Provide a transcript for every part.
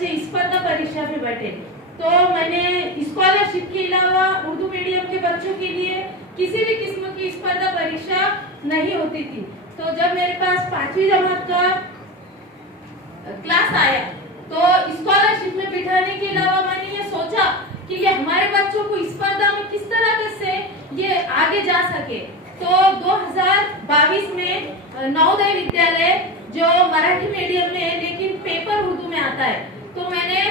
बच्चे स्पर्धा परीक्षा में बैठे, तो मैंने स्कॉलरशिप के अलावा उर्दू मीडियम के बच्चों के लिए किसी भी किस्म की स्पर्धा परीक्षा नहीं होती थी। तो जब मेरे पास 5वीं जमात का क्लास आया तो स्कॉलरशिप में बिठाने के अलावा मैंने ये सोचा कि ये हमारे बच्चों को स्पर्धा में किस तरह से ये आगे जा सके। तो 2022 में नवोदय विद्यालय जो मराठी मीडियम में है लेकिन पेपर उर्दू में आता है, तो मैंने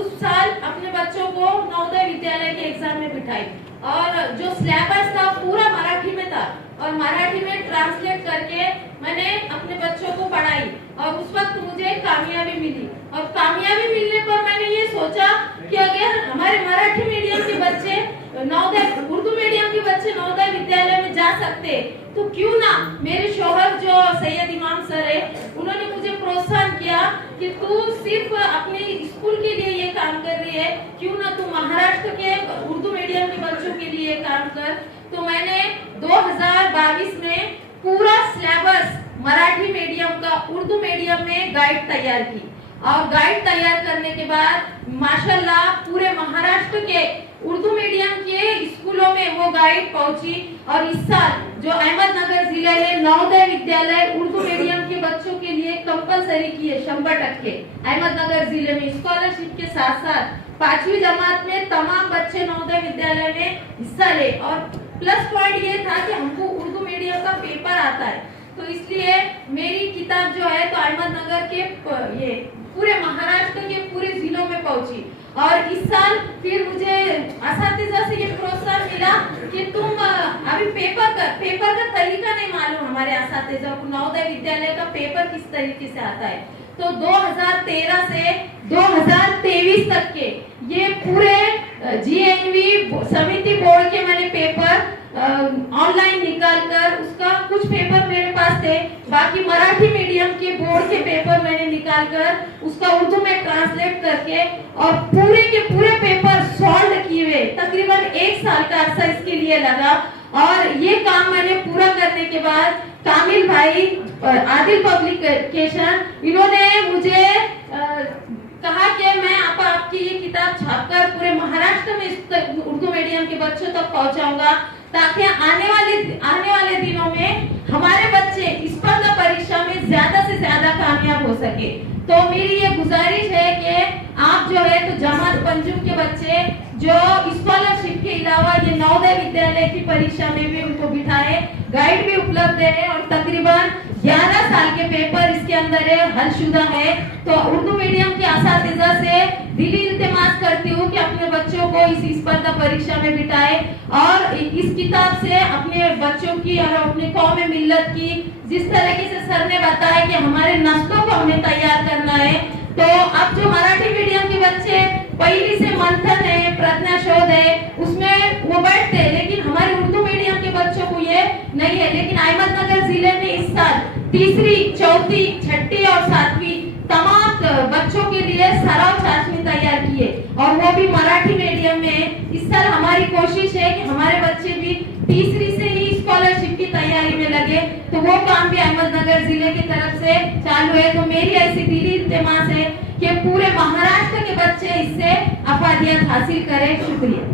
उस साल अपने बच्चों को नवोदय विद्यालय के एग्जाम में बिठाई और जो सिलेबस था पूरा मराठी में था और मराठी में ट्रांसलेट करके मैंने अपने बच्चों को पढ़ाई और उस वक्त मुझे कामयाबी मिली। और कामयाबी मिलने पर मैंने ये सोचा कि अगर हमारे मराठी मीडियम के बच्चे उर्दू मीडियम के बच्चे नवोदय विद्यालय में जा सकते तो क्यों ना। मेरे शौहर जो सैयद इमाम सर है उन्होंने मुझे प्रोत्साहन किया कि तू सिर्फ अपने स्कूल के लिए ये काम कर रही है, क्यों ना तू महाराष्ट्र के उर्दू मीडियम के बच्चों के लिए काम कर। तो मैंने 2022 में पूरा सिलेबस मराठी मीडियम का उर्दू मीडियम में गाइड तैयार की और गाइड तैयार करने के बाद माशाल्लाह पूरे महाराष्ट्र के उर्दू मीडियम के स्कूलों में वो गाइड पहुंची। और इस साल जो अहमदनगर जिले में नवोदय विद्यालय उर्दू मीडियम के बच्चों के लिए कंपलसरी की है 100%। अहमदनगर जिले में स्कॉलरशिप के साथ साथ 5वीं जमात में तमाम बच्चे नवोदय विद्यालय में हिस्सा ले। और प्लस पॉइंट ये था कि हमको उर्दू मीडियम का पेपर आता है, तो इसलिए मेरी किताब जो है तो अहमदनगर के ये पूरे महाराष्ट्र के पूरे जिलों में पहुंची। और इस साल फिर मुझे असातिज़ा से ये प्रोत्साहन मिला कि तुम अभी पेपर का तरीका नहीं मालूम हमारे असातिज़ा को, नवोदय विद्यालय का पेपर किस तरीके से आता है। तो 2013 से 2023 तक के ये पूरे जीएनवी समिति बोर्ड के मैंने पेपर ऑनलाइन निकाल कर उसका कुछ पेपर मेरे पास थे, बाकी मराठी मीडियम के बोर्ड के पेपर मैंने निकाल कर उसका उर्दू में ट्रांसलेट करके और पूरे के पूरे पेपर सॉल्व किए हुए तकरीबन 1 साल का अरसा इसके लिए लगा। और ये काम मैंने पूरा करने के बाद कामिल भाई आदिल पब्लिकेशन इन्होंने मुझे कहा कि मैं आपकी ये किताब छापकर पूरे महाराष्ट्र में उर्दू मीडियम के बच्चों तक पहुंचाऊंगा ताकि आने वाले दिनों में हमारे बच्चे स्पर्धा परीक्षा में ज्यादा से ज्यादा कामयाब हो सके। तो मेरी ये गुजारिश है कि आप जो है तो जमात पंजुम के बच्चे जो स्कॉलरशिप के अलावा ये नवोदय विद्यालय की परीक्षा में भी उनको बिठाए, गाइड भी उपलब्ध है और तकरीबन 11 साल के पेपर इसके अंदर है, हलशुदा है। तो उर्दू मीडियम के असातिज़ा से दिली इल्तिमास करती हूँ कि अपने बच्चों को इस स्पर्धा परीक्षा में बिठाए और इस किताब से अपने बच्चों की और अपने कौम मिल्लत की जिस तरीके से सर ने बताया कि हमारे नस्लों को हमें तैयार करना है। तो अब जो मराठी मीडियम के बच्चे पहली से मंथन है, प्रज्ञा शोध है, उसमें वो बैठते हैं, लेकिन हमारे उर्दू मीडियम के बच्चों को ये नहीं है। लेकिन अहमदनगर जिले में इस साल 3री, 4थी, 6ठी और 7वीं तमाम बच्चों के लिए सराव चाशनी तैयार की है और वो भी मराठी मीडियम में। इस साल हमारी कोशिश है कि हमारे बच्चे भी 3री से ही स्कॉलरशिप की तैयारी में लगे, तो वो काम भी अहमदनगर जिले की तरफ से चालू है। तो मेरी ऐसी दिली इल्तिमास है कि पूरे महाराष्ट्र के बच्चे इससे अफादियत हासिल करें। शुक्रिया।